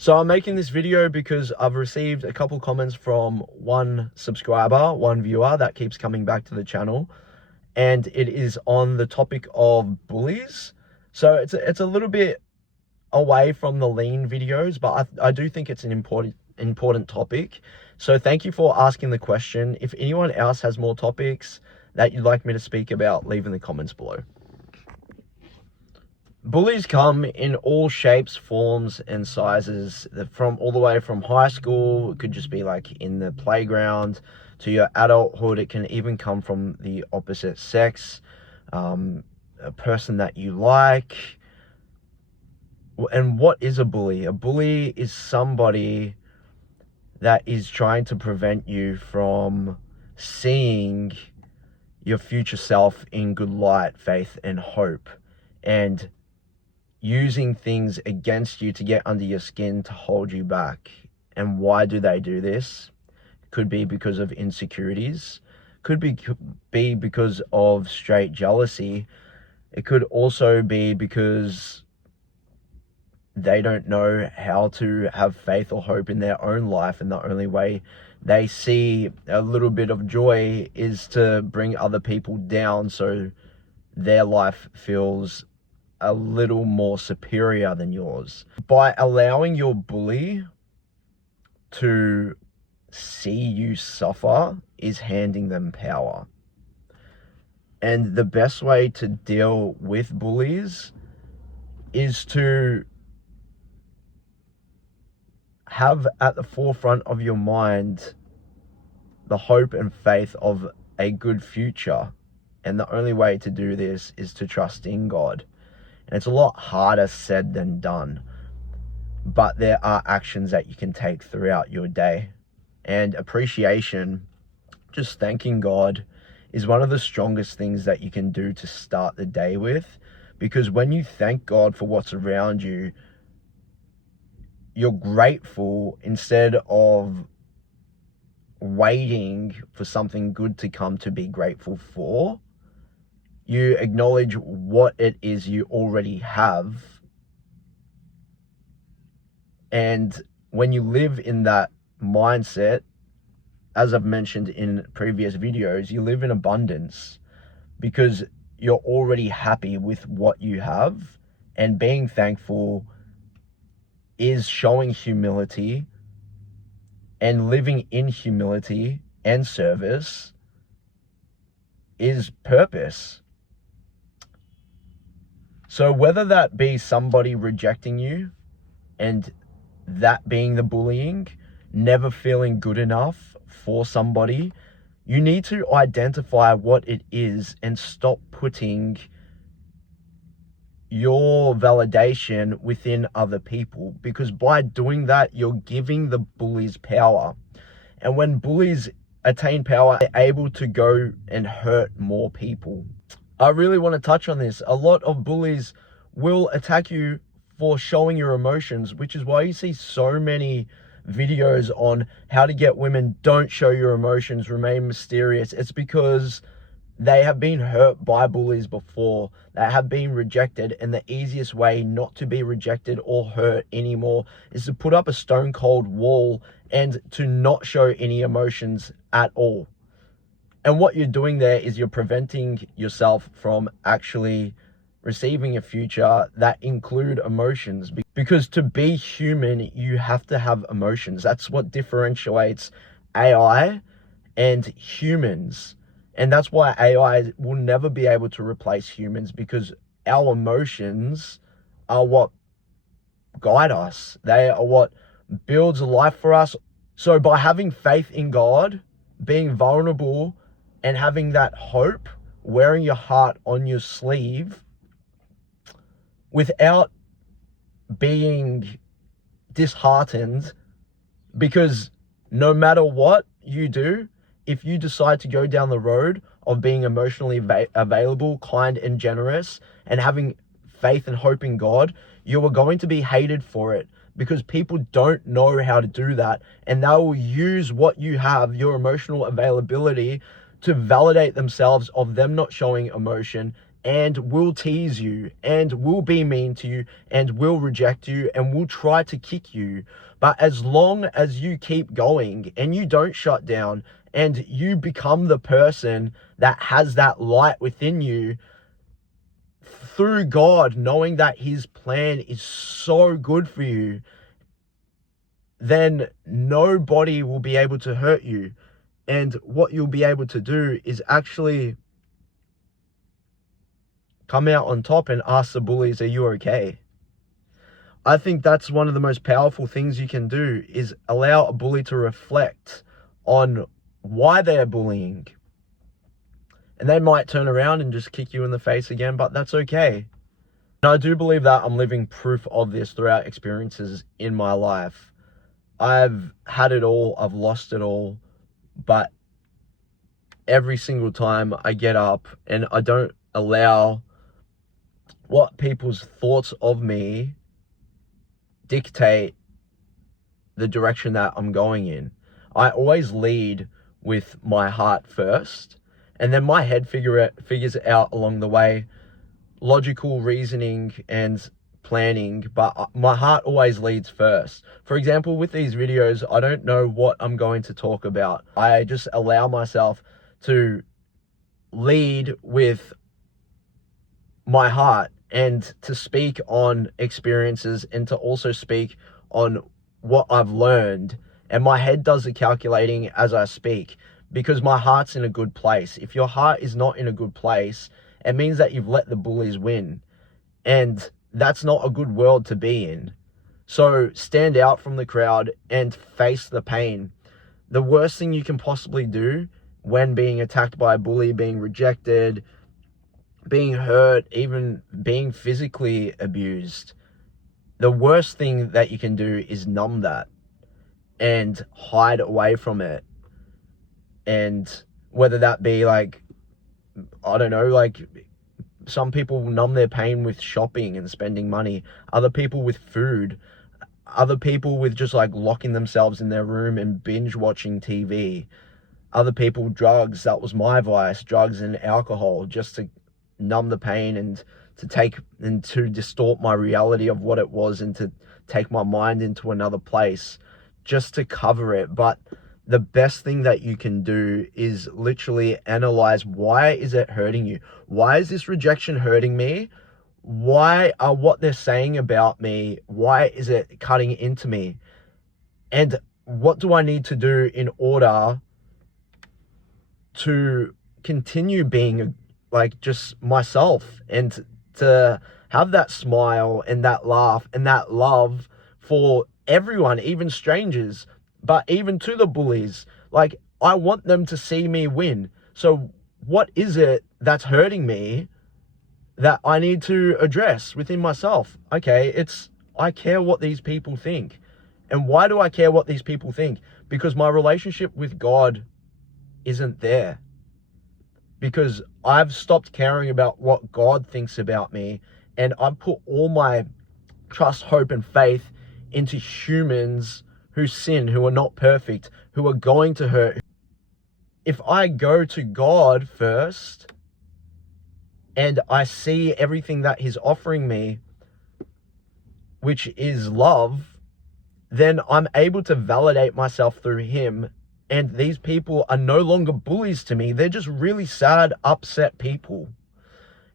So I'm making this video because I've received a couple comments from one subscriber, one viewer that keeps coming back to the channel, and it is on the topic of bullies. So it's a little bit away from the lean videos, but I do think it's an important topic. So thank you for asking the question. If anyone else has more topics that you'd like me to speak about, leave in the comments below. Bullies come in all shapes, forms, and sizes, from all the way from high school. It could just be like in the playground to your adulthood. It can even come from the opposite sex, a person that you like. And what is a bully? A bully is somebody that is trying to prevent you from seeing your future self in good light, faith, and hope, and using things against you to get under your skin to hold you back. And why do they do this? Could be because of insecurities, could be because of straight jealousy. It could also be because they don't know how to have faith or hope in their own life, and the only way they see a little bit of joy is to bring other people down, so their life feels a little more superior than yours. By allowing your bully to see you suffer is handing them power. And the best way to deal with bullies is to have at the forefront of your mind the hope and faith of a good future. And the only way to do this is to trust in God. And it's a lot harder said than done, but there are actions that you can take throughout your day. And appreciation, just thanking God, is one of the strongest things that you can do to start the day with. Because when you thank God for what's around you, you're grateful instead of waiting for something good to come to be grateful for. You acknowledge what it is you already have. And when you live in that mindset, as I've mentioned in previous videos, you live in abundance because you're already happy with what you have. And being thankful is showing humility, and living in humility and service is purpose. So whether that be somebody rejecting you and that being the bullying, never feeling good enough for somebody, you need to identify what it is and stop putting your validation within other people, because by doing that, you're giving the bullies power. And when bullies attain power, they're able to go and hurt more people. I really want to touch on this. A lot of bullies will attack you for showing your emotions, which is why you see so many videos on how to get women don't show your emotions, remain mysterious. It's because they have been hurt by bullies before. They have been rejected, and the easiest way not to be rejected or hurt anymore is to put up a stone cold wall and to not show any emotions at all. And what you're doing there is you're preventing yourself from actually receiving a future that include emotions. Because to be human, you have to have emotions. That's what differentiates AI and humans. And that's why AI will never be able to replace humans, because our emotions are what guide us. They are what builds life for us. So by having faith in God, being vulnerable, and having that hope, wearing your heart on your sleeve, without being disheartened, because no matter what you do, if you decide to go down the road of being emotionally available, kind, and generous, and having faith and hope in God, you are going to be hated for it, because people don't know how to do that, and they will use what you have, your emotional availability, to validate themselves of them not showing emotion and will tease you and will be mean to you and will reject you and will try to kick you. But as long as you keep going and you don't shut down and you become the person that has that light within you through God, knowing that his plan is so good for you, then nobody will be able to hurt you. And what you'll be able to do is actually come out on top and ask the bullies, are you okay? I think that's one of the most powerful things you can do, is allow a bully to reflect on why they're bullying. And they might turn around and just kick you in the face again, but that's okay. And I do believe that I'm living proof of this throughout experiences in my life. I've had it all, I've lost it all, but every single time I get up and I don't allow what people's thoughts of me dictate the direction that I'm going in. I always lead with my heart first, and then my head figures out along the way logical reasoning and planning, but my heart always leads first. For example, with these videos, I don't know what I'm going to talk about. I just allow myself to lead with my heart and to speak on experiences and to also speak on what I've learned. And my head does the calculating as I speak, because my heart's in a good place. If your heart is not in a good place, it means that you've let the bullies win. And that's not a good world to be in. So stand out from the crowd and face the pain. The worst thing you can possibly do when being attacked by a bully, being rejected, being hurt, even being physically abused, the worst thing that you can do is numb that and hide away from it. And whether that be like, I don't know, like some people numb their pain with shopping and spending money, other people with food, other people with just like locking themselves in their room and binge watching TV, other people drugs. That was my vice, drugs and alcohol, just to numb the pain and to take and to distort my reality of what it was and to take my mind into another place just to cover it. But the best thing that you can do is literally analyze, why is it hurting you? Why is this rejection hurting me? Why are what they're saying about me, why is it cutting into me? And what do I need to do in order to continue being like just myself and to have that smile and that laugh and that love for everyone, even strangers, but even to the bullies? Like, I want them to see me win. So what is it that's hurting me that I need to address within myself? Okay, I care what these people think. And why do I care what these people think? Because my relationship with God isn't there. Because I've stopped caring about what God thinks about me, and I've put all my trust, hope, and faith into humans who sin, who are not perfect, who are going to hurt. If I go to God first and I see everything that he's offering me, which is love, then I'm able to validate myself through him. And these people are no longer bullies to me. They're just really sad, upset people.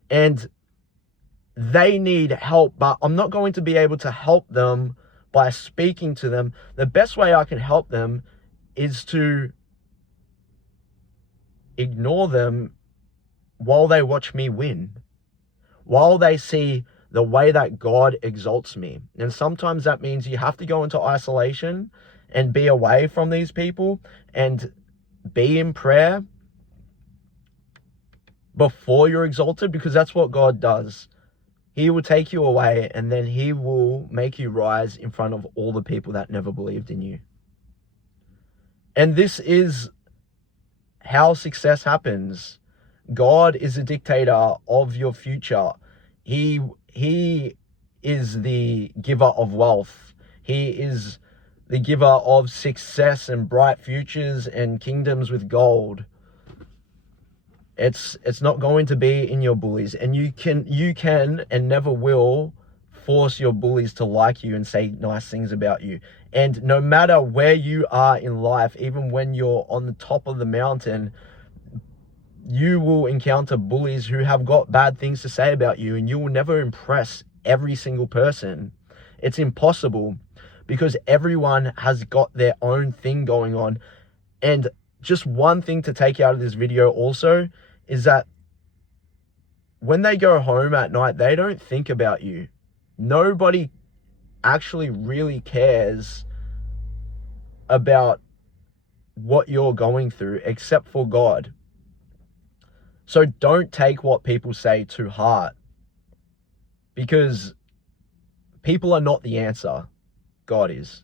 And they need help, but I'm not going to be able to help them by speaking to them. The best way I can help them is to ignore them while they watch me win, while they see the way that God exalts me. And sometimes that means you have to go into isolation and be away from these people and be in prayer before you're exalted, because that's what God does. He will take you away and then he will make you rise in front of all the people that never believed in you. And this is how success happens. God is the dictator of your future. He is the giver of wealth. He is the giver of success and bright futures and kingdoms with gold. It's not going to be in your bullies, and you can and never will force your bullies to like you and say nice things about you. And no matter where you are in life, even when you're on the top of the mountain, you will encounter bullies who have got bad things to say about you, and you will never impress every single person. It's impossible, because everyone has got their own thing going on. And just one thing to take out of this video also is that when they go home at night, they don't think about you. Nobody actually really cares about what you're going through except for God. So don't take what people say to heart, because people are not the answer. God is.